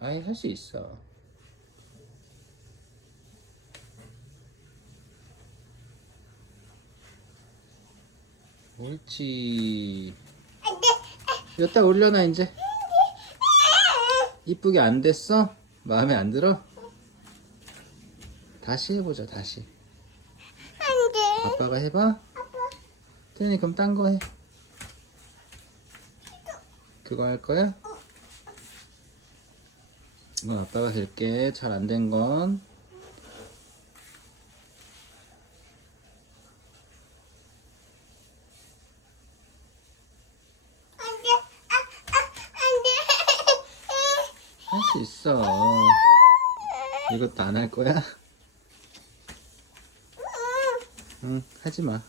아이 할수 있어. 옳지. 여기다 올려놔 이제. 이쁘게 안 됐어? 마음에 안 들어? 다시 해보자 다시. 안돼. 아빠가 해봐. 태연이 그럼 딴 거 해. 그거 할 거야? 이건 아빠가 될게. 잘 안 된 건. 안돼. 안돼. 할수 있어. 이것도 안 할 거야? 응, 하지 마.